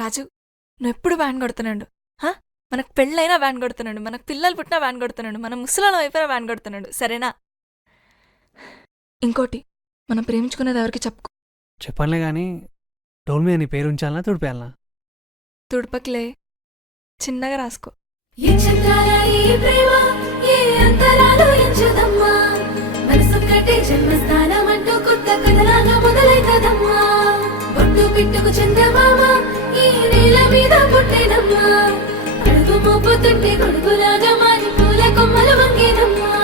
రాజు, నువ్వెప్పుడు వ్యాన్ కొడుతున్నాడు. మనకు పెళ్ళైనా వ్యాన్ కొడుతున్నాడు, మనకు పిల్లలు పుట్టినా వ్యాన్ కొడుతున్నాడు, మన ముసలాళ్ళం అయిపోయినా వ్యాన్ కొడుతున్నాడు. సరేనా? ఇంకోటి, మనం ప్రేమించుకునేది ఎవరికి చెప్పుకో. చెప్పనులే కానీ టోల్ మీద నీ పేరు ఉంచాలనా తుడిపేయాలనా? తుడపకిలే, చిన్నగా రాసుకో. పిట్టుకు చందమామ ఈ నేల మీద పుట్టేనమ్మా, అడుగు మోపుతుంటే కొడుకులాగా మారి పూల కొమ్మలు వంగేనమ్మా.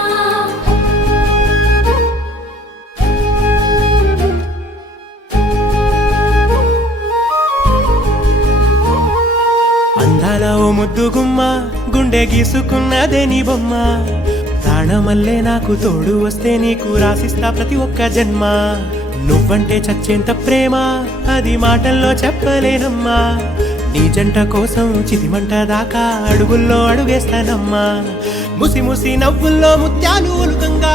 అందాల ఓ ముద్దు గుమ్మ, గుండె గీసుకున్నదే నీ బొమ్మ. ప్రాణమల్లే నాకు తోడు వస్తే నీకు రాసిస్తా ప్రతి ఒక్క జన్మ. నువ్వంటే చచ్చేంత ప్రేమ అది మాటల్లో చెప్పలేనమ్మా. నీ జంట కోసం చితిమంట దాకా అడుగుల్లో అడుగేస్తానమ్మా. ముసి ముసి నవ్వుల్లో ముత్యాలు ఒలుకంగా,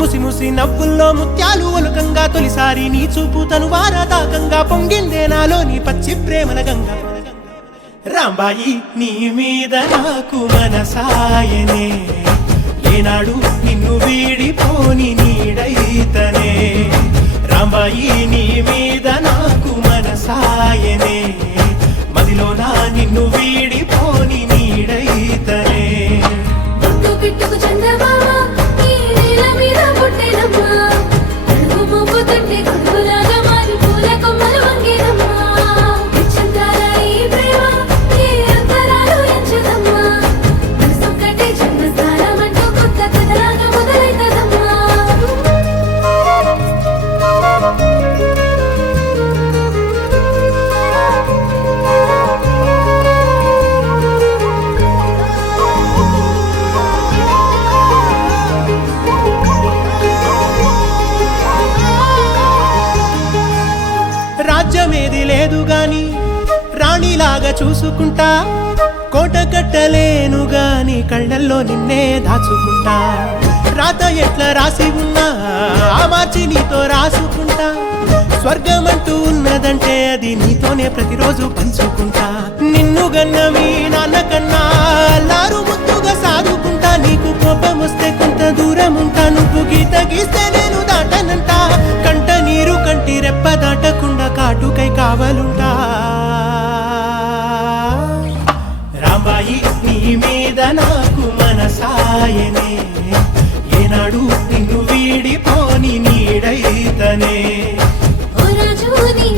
ముసి ముసి నవ్వుల్లో ముత్యాలు ఒలుకంగా, తొలిసారి నీ చూపు తను వారదాకంగా పొంగిందే నాలో నీ పచ్చి ప్రేమల గంగా. రాంబాయి నీ మీద నాకు మనసాయనే, ఏనాడు నిన్ను వీడిపోని నీడైతనే. రాంబాయి నీ మీద నాకు మనసాయనే, మదిలోనా నిన్ను వీడిపోని నీడైతనే. పిట్టుకు చందమామ ఈ నేల మీద పుట్టేనమ్మా, అడుగు మోపుతుంటే కొడుకులాగా మారి పూల కొమ్మలు వంగేనమ్మా. చందాల ఈ ప్రేమ ఏ అంతరాలు ఎంచదమ్మా, మనసొక్కటే జన్మస్థానం అంటూ కొత్త కథలాగా మొదలైతదమ్మా. రాజ్యమేది లేదు గాని రాణిలాగా చూసుకుంటా, కోట కట్టలేను గాని కళ్ళల్లో నిన్నే దాచుకుంటా. రాత ఎట్లా రాసి ఉన్నా ఆ మార్చి నీతో రాసుకుంటా. స్వర్గమంటూ ఉన్నదంటే అది నీతోనే ప్రతిరోజు పంచుకుంటా. నిన్ను గన్న మీ నాన్న కన్నా అల్లారు ముద్దుగా సాదుకుంటా. నీకు కోపం వస్తే కొంత దూరం ఉంటా, నువ్వు గీత గీస్తే నేను దాటనంటా. కంట నీరు కంటి రెప్ప దాటకుండా కాటుకై కావలుంటా. రాంబాయి నీ మీద నాకు మనసాయనే, ఏనాడు నిన్ను వీడిపోని నీడైతనే. ఓ రాజు నీ